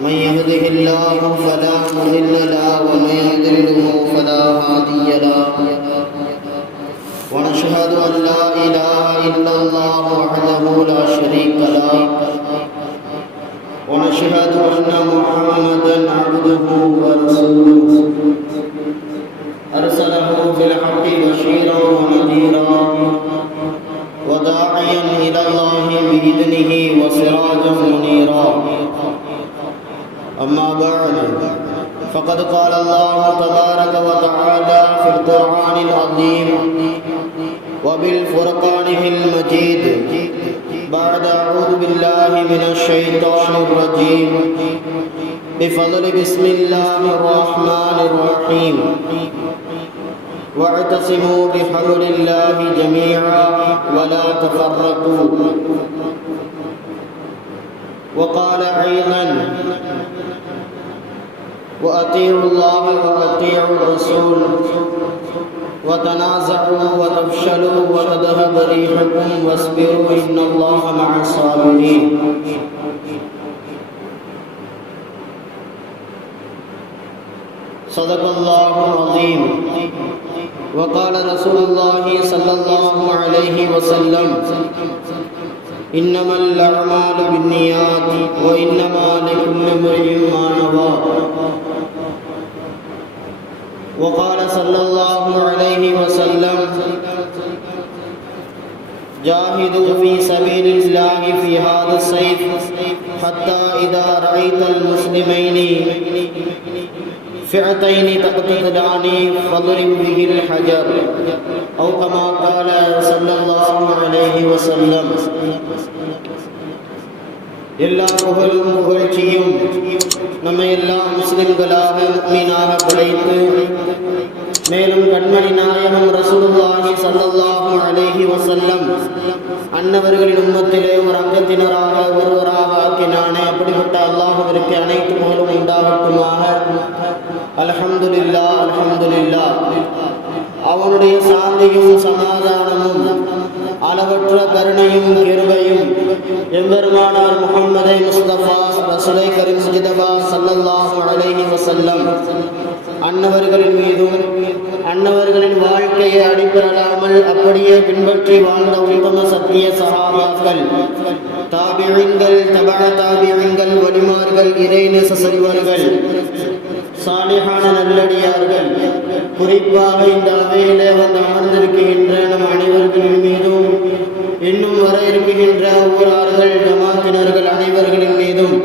من يهده الله فلا مضل له ومن يضلله فلا هادي له. ونشهد أن لا إله إلا الله وحده لا شريك له. ونشهد أن محمدا عبده ورسوله. أرسله بالحق بشيرا ونذيرا وداعيا إلى الله بإذنه وسراجا منيرا. أما بعد فقد قال الله تبارك وتعالى في القرآن العظيم وبالفرقان المجيد بعد أعوذ بالله من الشيطان الرجيم. بفضل بسم الله الرحمن الرحيم. واعتصموا بحبل الله جميعا ولا تفرقوا. وقال أيضا وأطيعوا الله وأطيعوا الرسول. وتنازعوا وتفشلوا وتذهب ريحكم واصبروا إن الله مع الصابرين. صدق الله العظيم. وقال رسول الله صلى الله عليه وسلم إنما الأعمال بالنيات وإنما لكل امرئ ما نوى. وقال صلى الله عليه وسلم جاهدوا في سبيل الله في هذا السيف حتى إذا رأيت المسلمين فئتين تقتتلان فاضرب به الحجر أو كما قال صلى الله عليه وسلم எல்லா புகழும் புகழ்ச்சியும் நம்மை எல்லாம் முஸ்லிம்களாக மீனாக படைத்து மேலும் கண்மணி நாயகம் ரசூலுல்லாஹி ஸல்லல்லாஹு அலைஹி வசல்லம் அன்னவர்களின் உண்மத்திலே ஒரு அங்கத்தினராக ஒருவராக ஆக்கினானே. அப்படிப்பட்ட அல்லாஹுவிற்கு அனைத்து புகழும் உண்டாகட்டுமாக. அலஹம்துல்லா அலஹம்துல்லா அவனுடைய சாந்தியும் சமாதானமும் அளவற்ற கருணையும் கிருபையும் எம்பெருமானார் முகம்மதை முஸ்தபா ரசுலை கரீம் சுஜிதபா சல்லல்லாஹு அலைஹி வஸல்லம். அன்னவர்களின் மீதும் அன்னவர்களின் வாழ்க்கையை அடிப்படாமல் அப்படியே பின்பற்றி வாழ்ந்த உத்தம சத்திய சகாபாக்கள் தாபியங்கள் தபக தாபியங்கள் வலிமார்கள் இறைநேச செல்வர்கள் சாலிஹான நல்லடியார்கள் குறிப்பாக இந்த அவையிலே வந்து அமர்ந்திருக்கின்ற நம் அனைவர்களின் மீதும் இன்னும் வர இருக்கின்ற ஊரார்கள் ஜமாத்தினர்கள் அனைவர்களின் மீதும்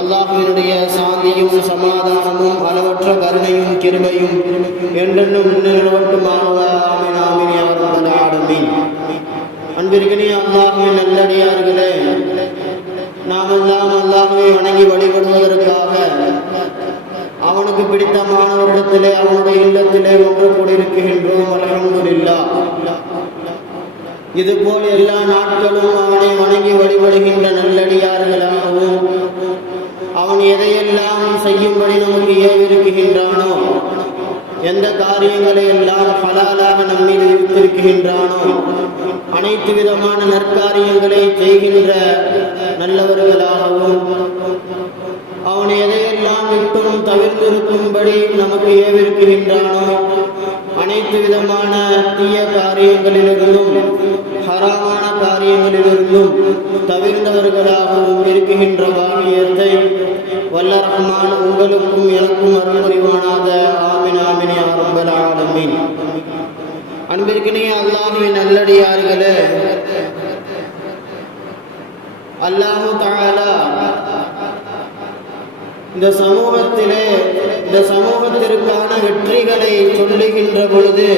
அல்லாஹினுடைய சாந்தியும் சமாதானமும் அளவற்ற கருணையும் கிருமையும் என்றென்றும் நிலவட்டுமாக அன்பிற்கினே அல்லாஹுவின் நல்லடியார்களே நாம் எல்லாம் அல்லாஹுவை வணங்கி வழிபடுவதற்காக அவனுக்கு பிடித்தமானவரிடத்திலே அவனுடைய இல்லத்திலே ஒன்று கூடியிருக்கின்றோம். அலமதுல்லா இது போல் எல்லா நாட்களும் அவனை வணங்கி வழிபடுகின்ற நல்லடியார்களாகவும் அவன் எதையெல்லாம் செய்யும்படி நமக்கு ஏவிருக்குகின்றானோ எந்த காரியங்களை எல்லாம் ஹலாலாக நம்மீது இருக்கின்றானோ அனைத்து விதமான நற்காரியங்களை செய்கின்ற நல்லவர்களாகவும் அவன் எதையெல்லாம் விட்டும் தவிர்த்திருக்கும்படி நமக்கு ஏவிருக்கின்றானோ அனைத்து விதமான தீய காரியங்களிலிருந்தும் ஹராமான காரியங்களிலிருந்தும் தவிர்ந்தவர்களாகவும் இருக்குகின்ற பாக்கியத்தை வல்ல ரஹ்மான் உங்களுக்கும் எனக்கும் அருள்புரிவானாக. ஆமின் ஆமினி ஆரம்பல் ஆலமீன். அன்பிற்கினே அல்லாஹுவின் நல்லடியார்களே அல்லாஹு தாலா இந்த சமூகத்திலே இந்த சமூகத்திற்கான வெற்றிகளை சொல்லுகின்ற பொழுது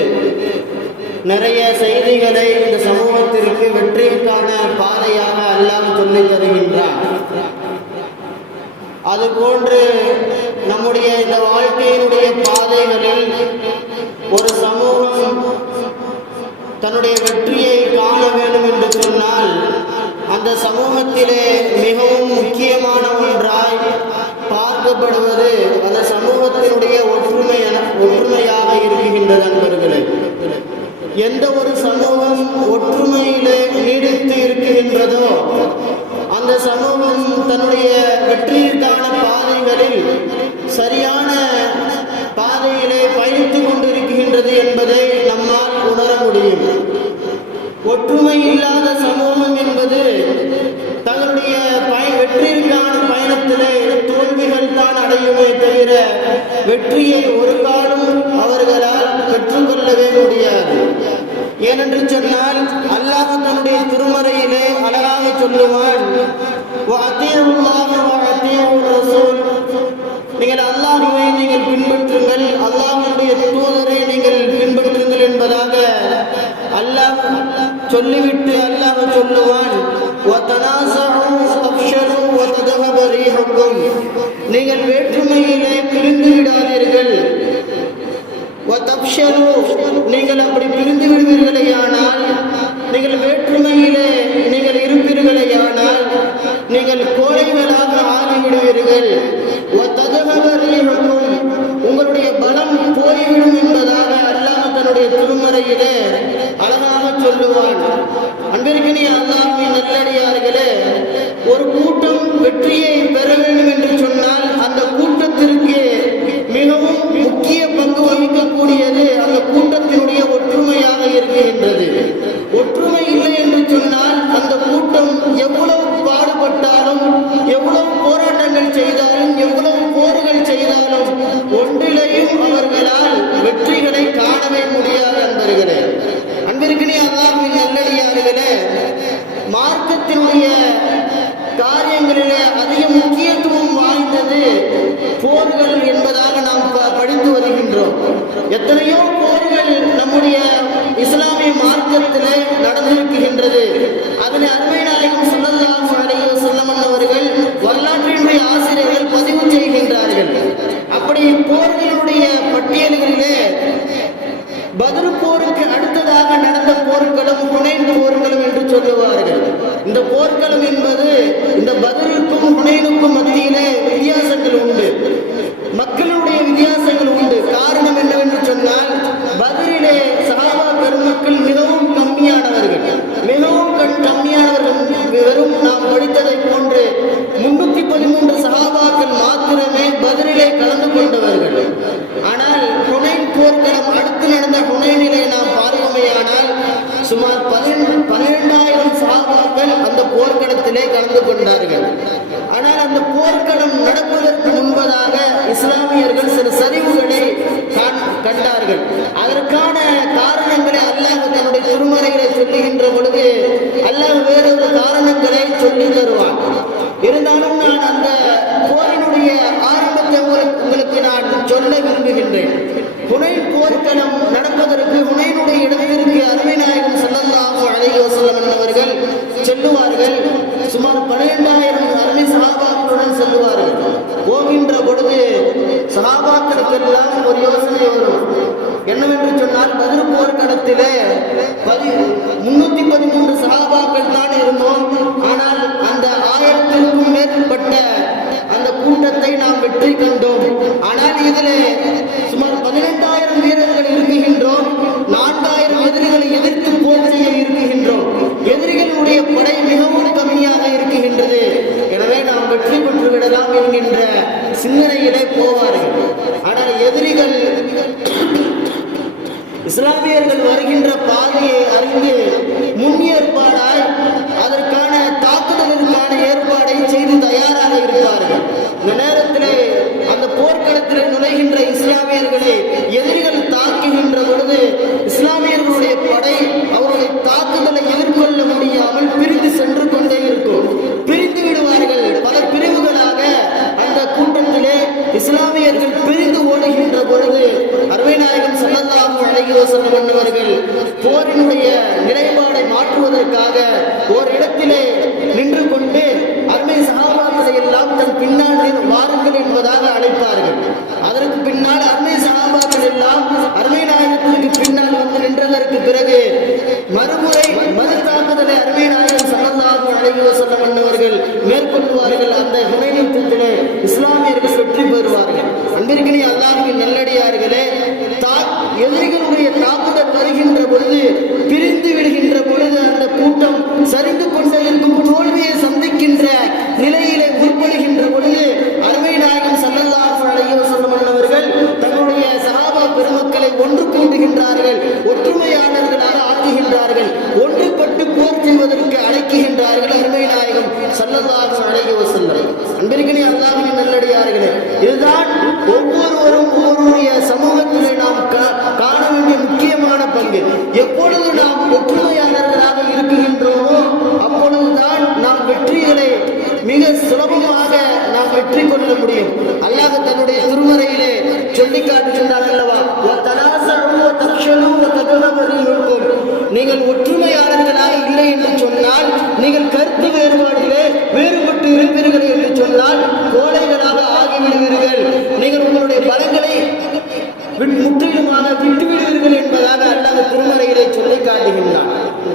நிறைய செய்திகளை இந்த சமூகத்திற்கு வெற்றிக்கான பாதையாக எல்லாம் சொல்லி தருகின்றார் அது போன்று நம்முடைய இந்த வாழ்க்கையினுடைய பாதைகளில் ஒரு சமூகம் தன்னுடைய வெற்றியை காண வேண்டும் என்று சொன்னால் அந்த சமூகத்திலே மிகவும் முக்கியமான ஒன்றாய் பார்க்கப்படுவது அந்த சமூகத்தினுடைய ஒற்றுமை ஒற்றுமையாக இருக்குகின்றது நண்பர்களே எந்த ஒரு சமூகம் ஒற்றுமையிலே நீடித்து இருக்கின்றதோ அந்த சமூகம் தன்னுடைய வெற்றியை சொல்லிவிட்டு அல்லாஹ் சொல்லுவான் நீங்கள் வேற்றுமையிலே பிரிந்து விடாதீர்கள். நீங்கள் அப்படி பிரிந்து விடுவீர்கள். Barileia, Barileia. ঘটেই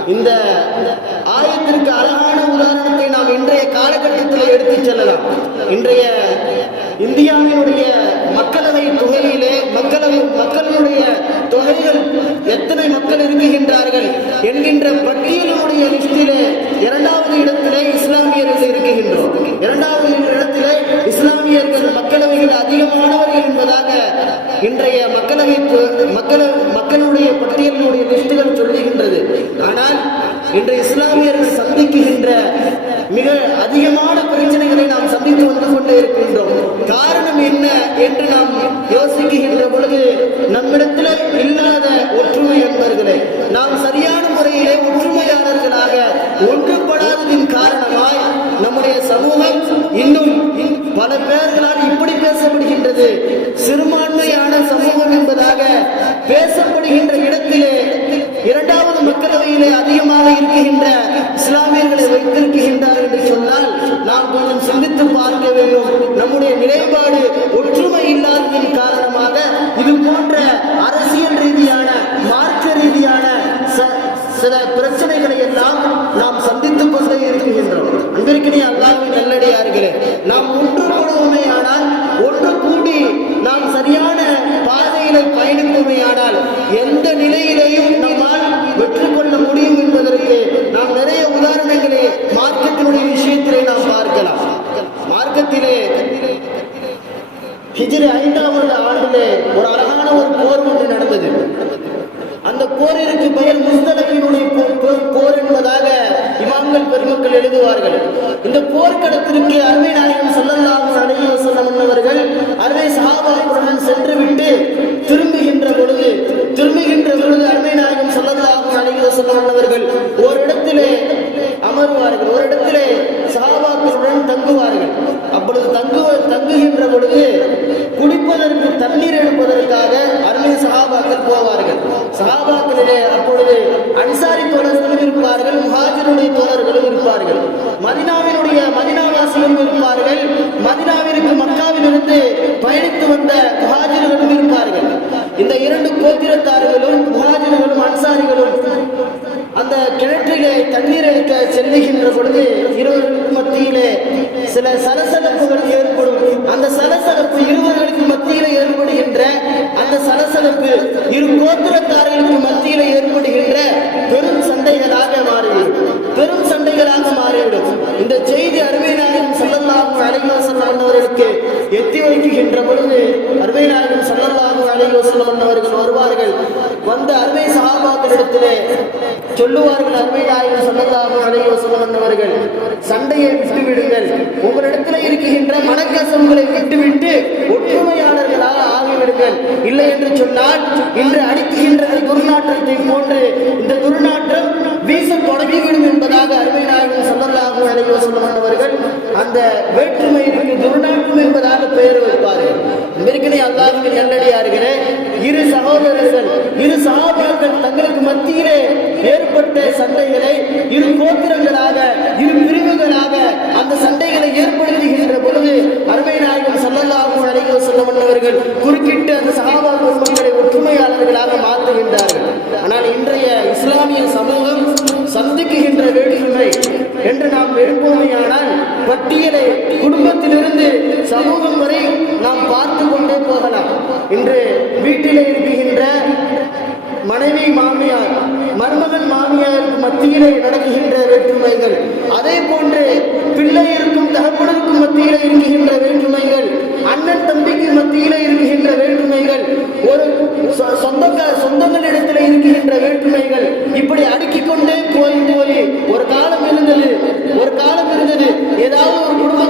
இந்த ஆயத்திற்கு அழகான உதாரணத்தை நாம் இன்றைய காலகட்டத்தில் எடுத்துச் செல்லலாம். இன்றைய இந்தியாவினுடைய மக்களவை தொகையிலே மக்களவை மக்களுடைய தொகைகள் எத்தனை மக்கள் இருக்குகின்றார்கள் என்கின்ற பட்டியலினுடைய லிஸ்டிலே இரண்டாவது இடத்திலே இஸ்லாமியர்கள் இருக்குகின்றோம் இரண்டாவது இடத்திலே இஸ்லாமியர்கள் மக்களவையில் அதிகமானவர்கள் என்பதாக இன்றைய மக்களவை மக்கள் மக்களுடைய பட்டியலினுடைய லிஸ்டுகள் இன்று இஸ்லாமியர்கள் சந்திக்கின்ற மிக அதிகமான பிரச்சனைகளை நாம் சந்தித்து வந்து கொண்டே இருக்கின்றோம். காரணம் என்ன என்று நாம் யோசிக்கின்ற பொழுது நம்மிடத்தில் இல்லாத ஒற்றுமை என்பர்களே நாம் சரியான முறையிலே ஒற்றுமையாளர்களாக ஒன்றுபடாததின் காரணமாய் நம்முடைய சமூகம் இன்னும் பல பேர்களால் இப்படி பேசப்படுகின்றது. சிறும மாநிலங்களில் இருக்கின்ற இஸ்லாமியர்களை வைத்திருக்கின்றார் என்று சொன்னால் நாம் கொஞ்சம் சிந்தித்து பார்க்க வேண்டும். நம்முடைய நிலைப்பாடு போரிற்கு பெயர் முஸ்தலபினுடைய போர் என்பதாக இமாம்கள் பெருமக்கள் எழுதுவார்கள். இந்த போர்க்களத்திற்கு அருமை நாயகம் சொல்லலாம் அணைய சொன்ன அவர்கள் அருமை சஹாபாவுடன் சென்று விட்டு திரும்புகின்ற பொழுது திரும்புகின்ற பொழுது அருமை நாயகம் சொல்லலாம் அணைய சொன்ன அவர்கள் ஒரு அமர்வார்கள். ஒரு சலசலப்புகள் ஏற்படும். அந்த சல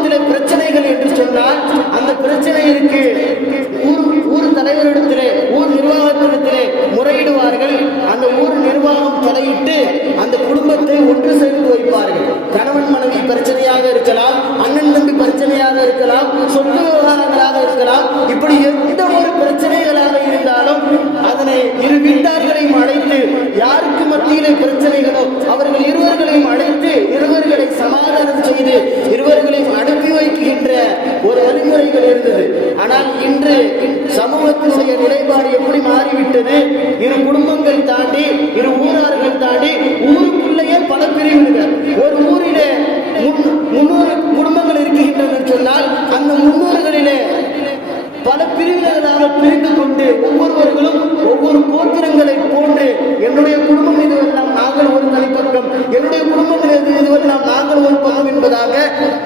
சில பிரச்சனைகள் என்று சொன்னால் அந்த பிரச்சனைகளுக்கு ஊர் ஊர் தலைவரிடத்திலே ஊர் நிர்வாகத்திடத்திலே முறையிடுவார்கள். அந்த ஊர் நிர்வாகம் தலையிட்டு அந்த குடும்பத்தை ஒன்று சேர்த்து வைப்பார்கள். கணவன் மனைவி பிரச்சனையாக இருக்கலாம் அண்ணன் தம்பி பிரச்சனையாக இருக்கலாம் சொத்து விவகாரங்களாக இருக்கலாம். இப்படி எந்த ஒரு பிரச்சனைகளாக இருந்தாலும் அதனை இரு வீட்டார்களையும் அழைத்து யாருக்கு மத்தியிலே பிரச்சனைகளோ அவர்கள் இருவர்களையும் அழைத்து இருவர்களை சமாதானம் செய்து இருவர்கள் ஒரு வழிமுறைகள் இருந்தது. ஆனால் இன்று சமூகத்தினுடைய நிலைப்பாடு எப்படி மாறிவிட்டது? இரு குடும்பங்கள் தாண்டி இரு ஊரார்கள் தாண்டி ஊருக்குள்ளேயே பல பிரிவுகள். ஒரு ஊரிலே முன்- முன்னூறு குடும்பங்கள் இருக்கின்றன சொன்னால் அந்த முன்னூறுகளிலே பல பிரிவினர்களாக பிரிந்து கொண்டு ஒவ்வொருவர்களும் ஒவ்வொரு கோத்திரங்களை போன்று என்னுடைய குடும்பம் இதுவெல்லாம் நாங்கள் ஒரு தனிப்பக்கம் என்னுடைய குடும்பம் இது இதுவெல்லாம் நாங்கள் ஒரு பக்கம் என்பதாக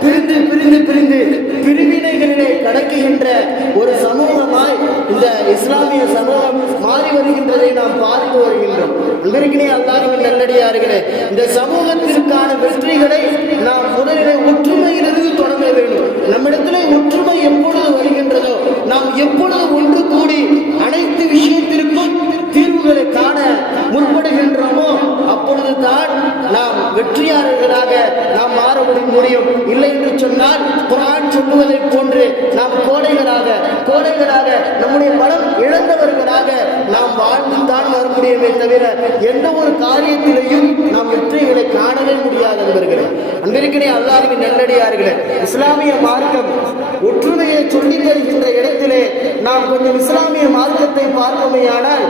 பிரிந்து பிரிந்து பிரிந்து பிரிவினைகளிலே கடக்குகின்ற ஒரு சமூகமாய் இந்த இஸ்லாமிய சமூகம் மாறி வருகின்றதை நாம் பார்த்து வருகின்றோம் அன்பிற்கினே அல்லாஹ்வின் நல்லடியார்களே இந்த சமூகத்திற்கான வெற்றிகளை நாம் முதலிலே ஒற்றுமையிலிருந்து தொடங்க வேண்டும். நம்மிடத்திலே ஒற்றுமை எப்பொழுது வருகின்றதோ நாம் எப்பொழுது ஒன்று கூடி அனைத்து விஷயத்திற்கும் தீர்வுகளை காண முற்படுகின்றோமோ அப்பொழுது தான் நாம் வெற்றியாளர்களாக நாம் மாற முடியும். இல்லை என்று சொன்னால் குரான் சொல்லுவதைப் போன்று நாம் கோடைகளாக கோடைகளாக நம்முடைய பலம் நாம் வாழ்ந்துதான் வர முடியுமே தவிர எந்த ஒரு காரியத்திலையும் நாம் வெற்றிகளை காணவே முடியாது என்பர்களே அன்பிருக்கிறே அல்லாஹ்வின் நல்லடியார்களே இஸ்லாமிய மார்க்கம் ஒற்றுமையை சொல்லி தருகின்ற இடத்திலே நாம் கொஞ்சம் இஸ்லாமிய மார்க்கத்தை பார்ப்போமேயானால்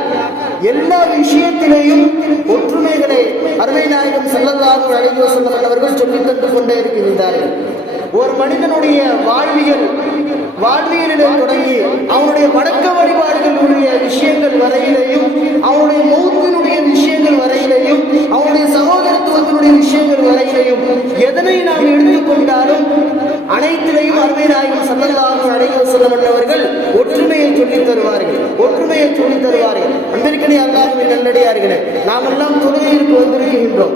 எல்லா விஷயத்திலேயும் ஒற்றுமைகளை அருமை நாயகம் செல்லல்லாஹு அழைத்து வஸல்லம் அவர்கள் தந்து கொண்டே இருக்கின்றார்கள். ஒரு மனிதனுடைய வாழ்வியல் வாழ்வியலிலே தொடங்கி அவனுடைய வடக்க வழிபாடுகளுடைய விஷயங்கள் வரையிலேயும் அவனுடைய மௌத்தினுடைய விஷயங்கள் வரையிலையும் அவனுடைய சகோதரத்துவத்தினுடைய விஷயங்கள் வரையிலையும் எதனை நாம் எடுத்துக்கொண்டாலும் அனைத்திலையும் அருமை நாயகம் சல்லல்லாஹு அலைஹி சொல்லப்பட்டவர்கள் ஒற்றுமையை சொல்லித் தருவார்கள் ஒற்றுமையை சொல்லித் தருவார்கள். அன்பிற்கனே அல்லாஹ்வின் நல்லடியார்களே நாம் எல்லாம் தொழுகையிற்கு வந்திருக்கின்றோம்.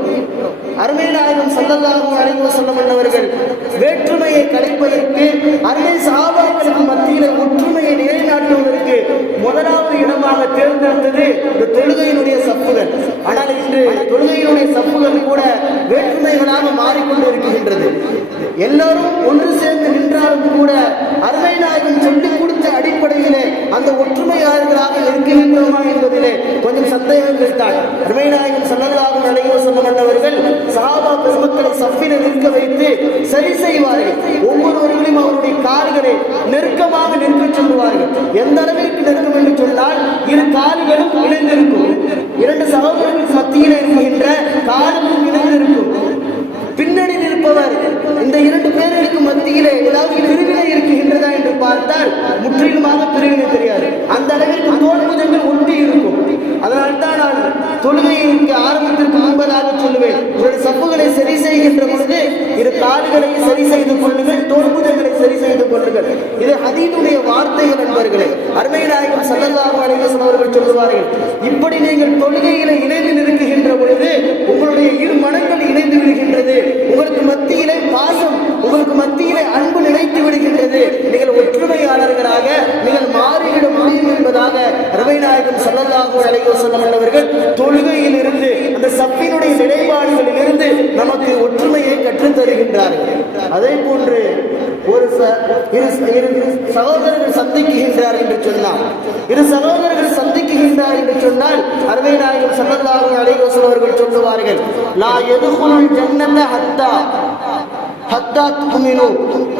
அருமை நாயகம் சல்லல்லாஹு அலைஹி சொல்லப்பட்டவர்கள் வேற்றுமையை கலைப்பதற்கு அருமை சாபாக்களுக்கு மத்தியில் ஒற்றுமையை நிலைநாட்டுவதற்கு முதலாவது இடமாக தேர்ந்தெடுத்தது இந்த தொழுகையினுடைய சப்புகள் ஆனால் இன்று தொழுகையினுடைய சப்புகள் கூட வேற்றுமைகளாக மாறிக்கொண்டு இருக்கின்றது எல்லாரும் ஒன்று சேர்ந்து நின்றாலும் கூட அருமை நாயகம் சொல்லிக் கொடுத்த அடிப்படையிலே அந்த ஒற்றுமையாளர்களாக இருக்கின்றோமா என்பதிலே கொஞ்சம் சந்தேகங்கள் தான் அருமை நாயகம் சல்லல்லாஹு அலைஹி வஸல்லம் அவர்கள் சஹாபா பெருமக்களை சஃபில நிற்க வைத்து சரி செய்வார்கள். ஒவ்வொருவர்களையும் அவருடைய கால்களை நெருக்கமாக நிற்க சொல்லுவார்கள். எந்த அளவிற்கு நெருக்கம் என்று சொன்னால் இரு கால்களும் இணைந்திருக்கும். இரண்டு சகோதரர்கள் மத்தியில் இருக்கின்ற கால்களும் இணைந்திருக்கும் பின்னணி நிற்பவர் இந்த இரண்டு பேர்களுக்கு மத்தியிலே ஏதாவது பிரிவினை இருக்கின்றதா என்று பார்த்தால் முற்றிலுமாக பிரிவினை தெரியாது. அந்த அளவிற்கு தோல்புதங்கள் ஒட்டி இருக்கும். அதனால்தான் நான் தொழுகைக்கு ஆரம்பத்திற்கு முன்பதாக சொல்லுவேன். உங்களுடைய சப்புகளை சரி செய்கின்ற பொழுது இரு கால்களை சரி செய்து கொள்ளுங்கள் தோல்புதங்களை சரி செய்து கொள்ளுங்கள். இது ஹதீனுடைய வார்த்தைகள் நண்பர்களே. அருமை நாயகம் சல்லல்லாஹு அலைஹி அவர்கள் சொல்லுவார்கள் இப்படி நீங்கள் தொழுகையில இணைந்து நிற்கின்ற பொழுது உங்களுடைய இரு மனங்கள் இணைந்து விடுகின்றது உங்களுக்கு சல்லல்லாஹு அலைஹி வஸல்லம் அவர்கள் தொழுகையில் இருந்து அந்த சப்பினுடைய நிலைப்பாடுகளில் இருந்து நமக்கு ஒற்றுமையை கற்றுத் தருகின்றார்கள் அதே போன்று ஒரு ச- இரு இரு சகோதரர்கள் சந்திக்குகின்றார் என்று சொன்னால் இரு சகோதரர்கள் சந்திக்குகின்றார் என்று சொன்னால் அருமை நாயகம் சல்லல்லாஹு அலைஹி வஸல்லம் அவர்கள் சொல்லுவார்கள் லா எதுகுல் ஜன்னத ஹத்தா ஹத்தா துமினு.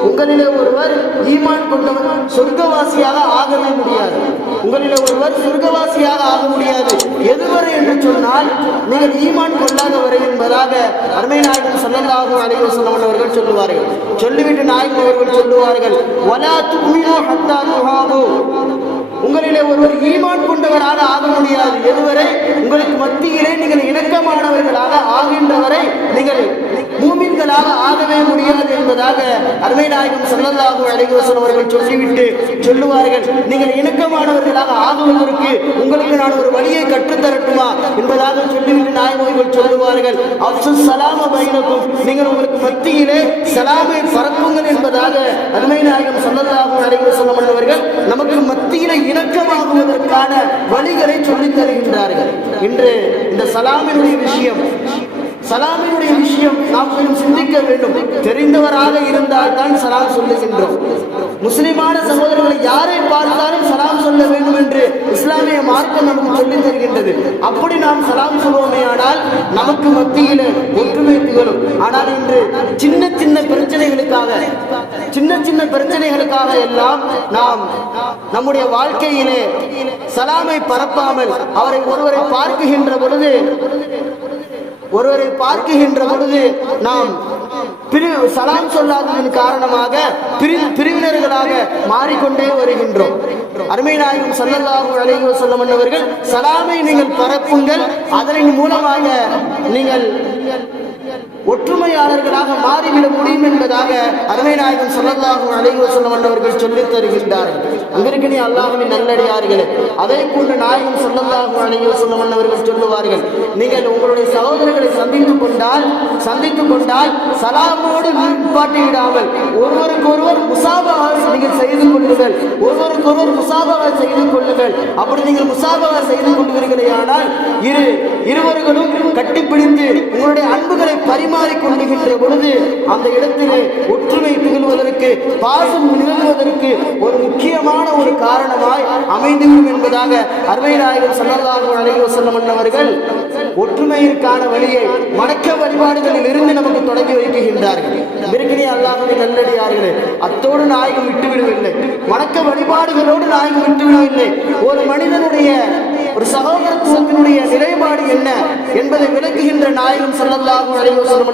உங்களிலே ஒருவர் ஈமான் கொண்டவர் சொர்க்கவாசியாக ஆகவே முடியாது. உங்களில் ஒருவர் சுருகவாசியாக ஆக முடியாது. எதுவரை என்று சொன்னால் நீங்கள் ஈமான் கொள்ளாத வரை என்பதாக அருமை நாயகம் ஸல்லல்லாஹு அலைஹி வஸல்லம் அவர்கள் சொல்லுவார்கள். சொல்லிவிட்டு நாயகம் அவர்கள் சொல்லுவார்கள் வலா துமினு ஹத்தா துஹாபு. உங்களிலே ஒருவர் ஈமான் கொண்டவராக ஆக முடியாது. எதுவரை? உங்களுக்கு மத்தியிலே நீங்கள் இணக்கமானவர்களாக ஆகின்றவரை நீங்கள் மூமின்களாக ஆகவே முடியாது என்பதாக அருமை நாயகம் சொல்லலாக அலைஹி அவர்கள் சொல்லிவிட்டு சொல்லுவார்கள். நீங்கள் இணக்கமானவர்களாக ஆகுவதற்கு உங்களுக்கு நான் ஒரு வழியை கற்றுத்தரட்டுமா என்பதாக சொல்லிவிட்டு நாயகம் சொல்லுவார்கள். அப்சு சலாம பைனக்கும். நீங்கள் உங்களுக்கு மத்தியிலே சலாமை பரப்புங்கள் என்பதாக அருமை நாயகம் சொல்லலாக அலைஹி அவர்கள் நமக்கு மத்தியிலே இணக்கமாகுவதற்கான வழிகளை சொல்லித் தருகின்றார்கள். இன்று இந்த சலாமினுடைய விஷயம் சலாமினுடைய விஷயம் நாம் கொஞ்சம் சிந்திக்க வேண்டும். தெரிந்தவராக இருந்தால் தான் சலாம் சொல்லுகின்றோம். முஸ்லிமான சகோதரர்களை யாரை வேண்டும் என்று இஸ்லாமிய மார்க்கம் நமக்கு சொல்லித் தருகின்றது. அப்படி நாம் சலாம் சொல்வோமே ஆனால் நமக்கு மத்தியில ஒற்றுமை திகழும். ஆனால் இன்று சின்ன சின்ன பிரச்சனைகளுக்காக சின்ன சின்ன பிரச்சனைகளுக்காக எல்லாம் நாம் நம்முடைய வாழ்க்கையிலே சலாமை பரப்பாமல் அவரை ஒருவரை பார்க்குகின்ற பொழுது ஒருவரை பார்க்குகின்ற பொழுது நாம் பிரி சலாம் சொல்லாததன் காரணமாக பிரி பிரிவினர்களாக மாறிக்கொண்டே வருகின்றோம். அருமை நாயகம் சல்லல்லாஹு அலைஹி வஸல்லம் அவர்கள் சலாமை நீங்கள் பரப்புங்கள் அதனின் மூலமாக நீங்கள் ஒற்றுமையாளர்களாக மாறிவிட முடியும் என்பதாக அருமை நாயகம் ஸல்லல்லாஹு அலைஹி சொல்ல வந்தவர்கள் சொல்லித் தருகின்றார்கள். அங்கிருக்கு நீ அல்லாஹ்வின் நல்லடியார்களே அதே போன்று நாயகம் ஸல்லல்லாஹு அலைஹி சொல்ல வந்தவர்கள் சொல்லுவார்கள் நீங்கள் உங்களுடைய சகோதரர்களை சந்தித்து கொண்டால் சந்தித்துக் கொண்டால் சலாமோடு நிற்பாட்டி விடாமல் ஒருவருக்கொருவர் முசாபாக நீங்கள் செய்து கொள்ளுங்கள் ஒருவருக்கொருவர் முசாபாக செய்து கொள்ளுங்கள். அப்படி நீங்கள் முசாபாக செய்து கொள்வீர்களே ஆனால் இரு இருவர்களும் கட்டிப்பிடித்து உங்களுடைய அன்புகளை பரிமாறிக் கொள்ளுகின்ற பொழுது அந்த இடத்திலே ஒற்றுமை திகழ்வதற்கு பாசம் நிகழ்வதற்கு ஒரு முக்கியமான ஒரு காரணமாய் அமைந்துவிடும் என்பதாக அருமைநாயகர் நாயகம் சல்லல்லாஹு அலைஹி அவர்கள் ஒற்றுமையிற்கான வழியை வணக்க வழிபாடுகளில் இருந்து நமக்கு தொடங்கி வைக்கின்றார்கள். மிருகினி அல்லாஹுவின் நல்லடியார்களே அத்தோடு நாயகம் விட்டுவிடவில்லை. வணக்க வழிபாடுகளோடு நாயகம் விட்டுவிடவில்லை. ஒரு மனிதனுடைய ஒரு சகோதரத்துவத்தினுடைய நிலைப்பாடு என்ன என்பதை விளக்குகின்ற நாயகம் செல்லல்லாகும் அலைஹி வஸல்லம்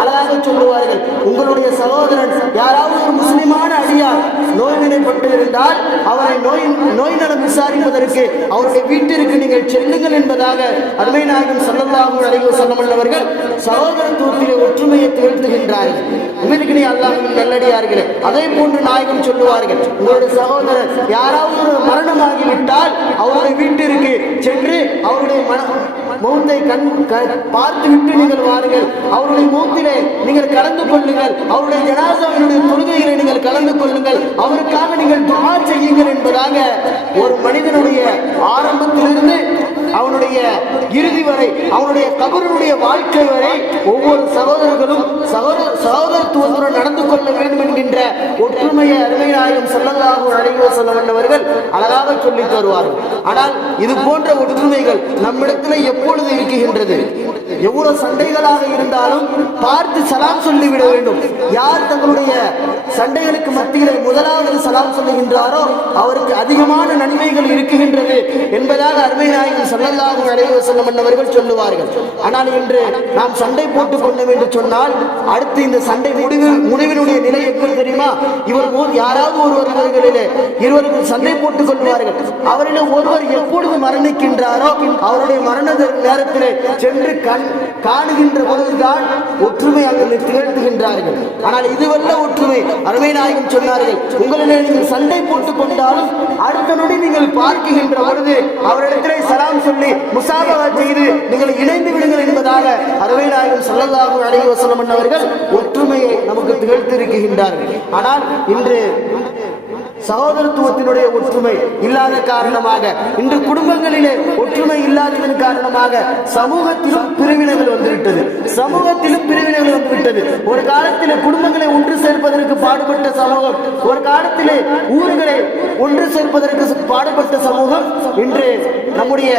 அழகாக சொல்லுவார்கள். உங்களுடைய சகோதரன் யாராவது ஒரு முஸ்லிமான அடியார் நோய்நிலைப்பட்டு இருந்தால் அவரை நோய் நோய் நலம் விசாரிப்பதற்கு அவருடைய வீட்டிற்கு நீங்கள் செல்லுங்கள் என்பதாக அருமை நாயகம் செல்லல்லாகும் அலைஹி வஸல்லம் சகோதரத்துவத்திலே ஒற்றுமையை திகழ்த்துகின்றார்கள் உங்களுக்கு நீ அல்லாஹ்வின் நல்லடியார்களே. அதே போன்று நாயகம் சொல்லுவார்கள் உங்களுடைய சகோதரர் யாராவது ஒரு மரணமாகிவிட்டால் அவருடைய வீட்டிற்கு சென்று அவருடைய மன மௌத்தை கண் பார்த்துவிட்டு நீங்கள் வாருங்கள். அவருடைய மூத்திலே நீங்கள் கலந்து கொள்ளுங்கள். அவருடைய ஜனாசாவினுடைய தொழுகையிலே நீங்கள் கலந்து கொள்ளுங்கள். அவருக்காக நீங்கள் துஆ செய்யுங்கள் என்பதாக ஒரு மனிதனுடைய ஆரம்பத்திலிருந்து அவனுடைய இறுதி வரை அவனுடைய கபருடைய வாழ்க்கை வரை ஒவ்வொரு சகோதரர்களும் சகோதர சகோதரத்துவத்துடன் நடந்து கொள்ள வேண்டும் என்கின்ற ஒற்றுமையை அருமைநாயகம் ஸல்லல்லாஹு அலைஹி வஸல்லம் வந்தவர்கள் அழகாக சொல்லி தருவார்கள். ஆனால் இது போன்ற ஒற்றுமைகள் நம்மிடத்தில் எப்பொழுது இருக்குகின்றது எவ்வளவு சண்டைகளாக இருந்தாலும் பார்த்து சலாம் சொல்லிவிட வேண்டும். யார் தங்களுடைய சண்டைகளுக்கு மத்தியில் முதலாவது சலாம் சொல்லுகின்றாரோ அவருக்கு அதிகமான நன்மைகள் இருக்குகின்றது என்பதாக அருமை நாயகன் ஸல்லல்லாஹு அலைஹி வஸல்லம் அவர்கள் சொல்லுவார்கள். ஆனால் இன்று நாம் சண்டை போட்டுக் கொண்டோம் என்று சொன்னால் அடுத்து இந்த சண்டை முடிவு முடிவினுடைய நிலை எப்படி தெரியுமா? இவர் ஓர் யாராவது ஒருவர் இவர்களிலே இருவர்கள் சண்டை போட்டுக் கொள்வார்கள். அவரிடம் ஒருவர் எப்பொழுது மரணிக்கின்றாரோ அவருடைய மரண நேரத்திலே சென்று கண் காணுகின்ற பொழுதுதான் ஒற்றுமை அங்கு திகழ்த்துகின்றார்கள். ஆனால் இதுவல்ல ஒற்றுமை. அருமை நாயகம் சொன்னார்கள் உங்களிலே நீங்கள் சண்டை போட்டுக் கொண்டாலும் அடுத்த நொடி நீங்கள் பார்க்கின்ற பொழுது அவரிடத்திலே சலாம் சொல்லி முசாபகா செய்து நீங்கள் இணைந்து விடுங்கள் என்பதாக அருமை நாயகம் ஸல்லல்லாஹு அழகி வசனம் அவர்கள் ஒற்றுமையை நமக்கு திகழ்த்திருக்கின்றார்கள் ஆனால் இன்று சகோதரத்துவத்தினுடைய ஒற்றுமை இல்லாத காரணமாக இன்று குடும்பங்களிலே ஒற்றுமை இல்லாததன் காரணமாக சமூகத்திலும் பிரிவினைகள் வந்துவிட்டது. சமூகத்திலும் பிரிவினைகள் வந்துவிட்டது. ஒரு காலத்திலே குடும்பங்களை ஒன்று சேர்ப்பதற்கு பாடுபட்ட சமூகம் ஒரு காலத்திலே ஊர்களை ஒன்று சேர்ப்பதற்கு பாடுபட்ட சமூகம் இன்று நம்முடைய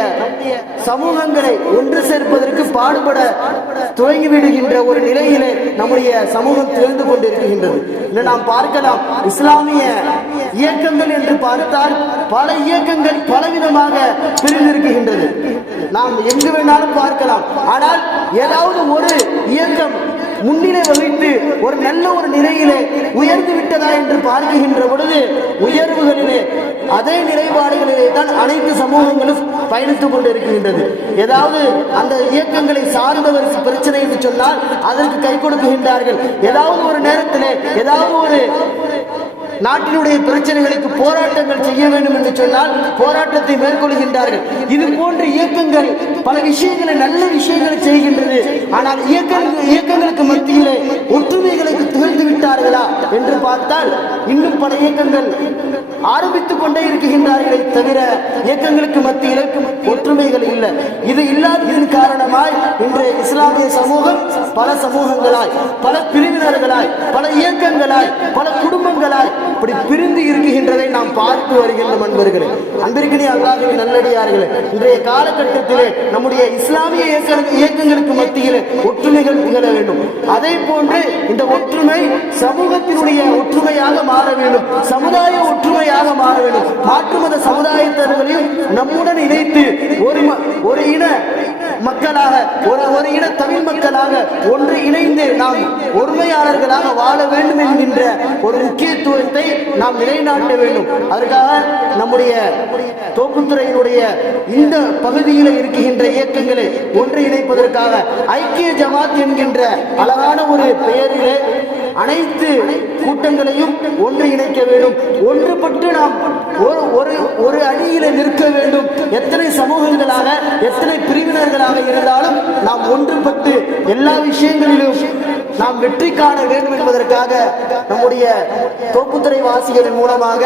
சமூகங்களை ஒன்று சேர்ப்பதற்கு பாடுபட துவங்கி விடுகின்ற ஒரு நிலையிலே நம்முடைய சமூகம் திகழ்ந்து கொண்டிருக்கின்றது. இன்னும் நாம் பார்க்கலாம் இஸ்லாமிய இயக்கங்கள் என்று பார்த்தால் பல இயக்கங்கள் பலவிதமாக பிரிந்திருக்கின்றது. நாம் எங்கு வேணாலும் பார்க்கலாம். ஆனால் ஏதாவது ஒரு இயக்கம் முன்னிலை வகித்து ஒரு நல்ல ஒரு நிலையிலே உயர்ந்து விட்டதா என்று பார்க்கின்ற பொழுது உயர்வுகளிலே அதே நிலைப்பாடுகளிலே தான் அனைத்து சமூகங்களும் பயணித்துக் கொண்டிருக்கின்றது. ஏதாவது அந்த இயக்கங்களை சார்ந்தவர் பிரச்சனை என்று சொன்னால் அதற்கு கை கொடுக்குகின்றார்கள். ஏதாவது ஒரு நேரத்திலே ஏதாவது ஒரு நாட்டினுடைய பிரச்சனைகளுக்கு போராட்டங்கள் செய்ய வேண்டும் என்று சொன்னால் போராட்டத்தை மேற்கொள்கின்றார்கள். இது போன்ற இயக்கங்கள் பல விஷயங்களை நல்ல விஷயங்களை செய்கின்றது. ஆனால் இயக்கங்கள் இயக்கங்களுக்கு மத்தியிலே ஒற்றுமைகளுக்கு திகழ்ந்து விட்டார்களா என்று பார்த்தால் இன்னும் பல இயக்கங்கள் ஆரம்பித்துக் கொண்டே இருக்கின்றார்களே தவிர இயக்கங்களுக்கு மத்தியில் ஒற்றுமைகள் இல்லை. இது இல்லாததன் காரணமாய் இன்று இஸ்லாமிய சமூகம் பல சமூகங்களாய் பல பிரிவினர்களாய் பல இயக்கங்களாய் பல குடும்பங்களாய் அப்படி பிரிந்து இருக்குகின்றதை நாம் பார்த்து வருகின்ற நண்பர்களே அன்பிற்கினே அல்லாஹின் நல்லடியார்களே இன்றைய காலகட்டத்திலே நம்முடைய இஸ்லாமிய இயக்கங்களுக்கு மத்தியிலே ஒற்றுமைகள் நிகழ வேண்டும். அதே போன்று இந்த ஒற்றுமை சமூகத்தினுடைய ஒற்றுமையாக மாற வேண்டும். சமுதாய ஒற்றுமையாக மாற வேண்டும். மாற்று மத சமுதாயத்தவர்களையும் நம்முடன் இணைத்து ஒரு ம- ஒரு இன மக்களாக ஒரு ஒரு இன தமிழ் மக்களாக ஒன்று இணைந்து நாம் ஒருமையாளர்களாக வாழ வேண்டும் என்கின்ற ஒரு முக்கியத்துவத்தை நாம் நிலைநாட்ட வேண்டும். அதற்காக நம்முடைய தோப்புத்துறையினுடைய இந்த பகுதியில் இருக்கின்ற இயக்கங்களை ஒன்று இணைப்பதற்காக ஐக்கிய ஜமாத் என்கின்ற அழகான ஒரு பெயரிலே அனைத்து கூட்டங்களையும் ஒன்று இணைக்க வேண்டும். ஒன்றுபட்டு நாம் ஒரு ஒரு ஒரு அணியில நிற்க வேண்டும். எத்தனை சமூகங்களாக எத்தனை பிரிவினர்களாக இருந்தாலும் நாம் ஒன்றுபட்டு எல்லா விஷயங்களிலும் நாம் வெற்றி காண வேண்டும் என்பதற்காக நம்முடைய தோப்புத்துறை வாசிகளின் மூலமாக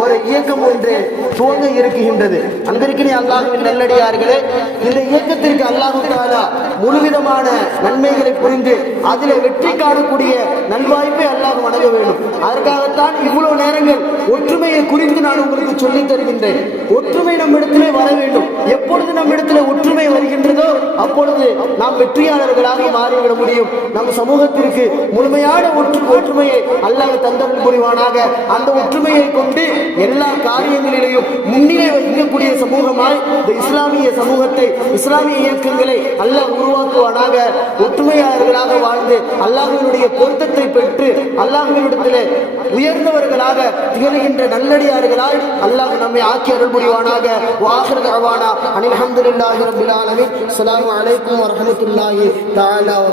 ஒரு இயக்கம் ஒன்று துவங்க இருக்குகின்றது அன்பிற்கினே அல்லாஹுவின் நல்லடியார்களே இந்த இயக்கத்திற்கு அல்லாஹு தாலா முழுவிதமான நன்மைகளை புரிந்து அதில் வெற்றி காணக்கூடிய நல்வாய்ப்பை அல்லாஹ் வணங்க வேண்டும். அதற்காகத்தான் இவ்வளவு நேரங்கள் ஒற்றுமையை குறித்து நான் உங்களுக்கு சொல்லித் தருகின்றேன். ஒற்றுமை நம்மிடத்திலே வர வேண்டும். எப்பொழுது நம்மிடத்திலே ஒற்றுமை வருகின்றதோ அப்பொழுது நாம் வெற்றியாளர்களாக மாறிவிட முடியும். நம் சமூகத்திற்கு முழுமையான ஒற்று ஒற்றுமையை அல்லாஹ் தந்தருள் புரிவானாக. அந்த ஒற்றுமையை கொண்டு எல்லா காரியங்களிலேயும் முன்னிலை வைக்கக்கூடிய சமூகமாய் இந்த இஸ்லாமிய சமூகத்தை இஸ்லாமிய இயக்கங்களை அல்லாஹ் உருவாக்குவானாக. ஒற்றுமையாளர்களாக வாழ்ந்து அல்லாஹினுடைய பொருத்தத்தை பெற்று அல்லாஹ்வினிடத்திலே உயர்ந்தவர்களாக திகழ்கின்ற நல்லடியார்களால் அல்லாஹ் நம்மை ஆக்கி அருள் புரிவானாக. வாஹிர் தவானா அனில் ஹம்துலில்லாஹி ஆலமின். ஆலமீன் அஸ்ஸலாமு அலைக்கும் வரஹ்மத்துல்லாஹி தஆலா வ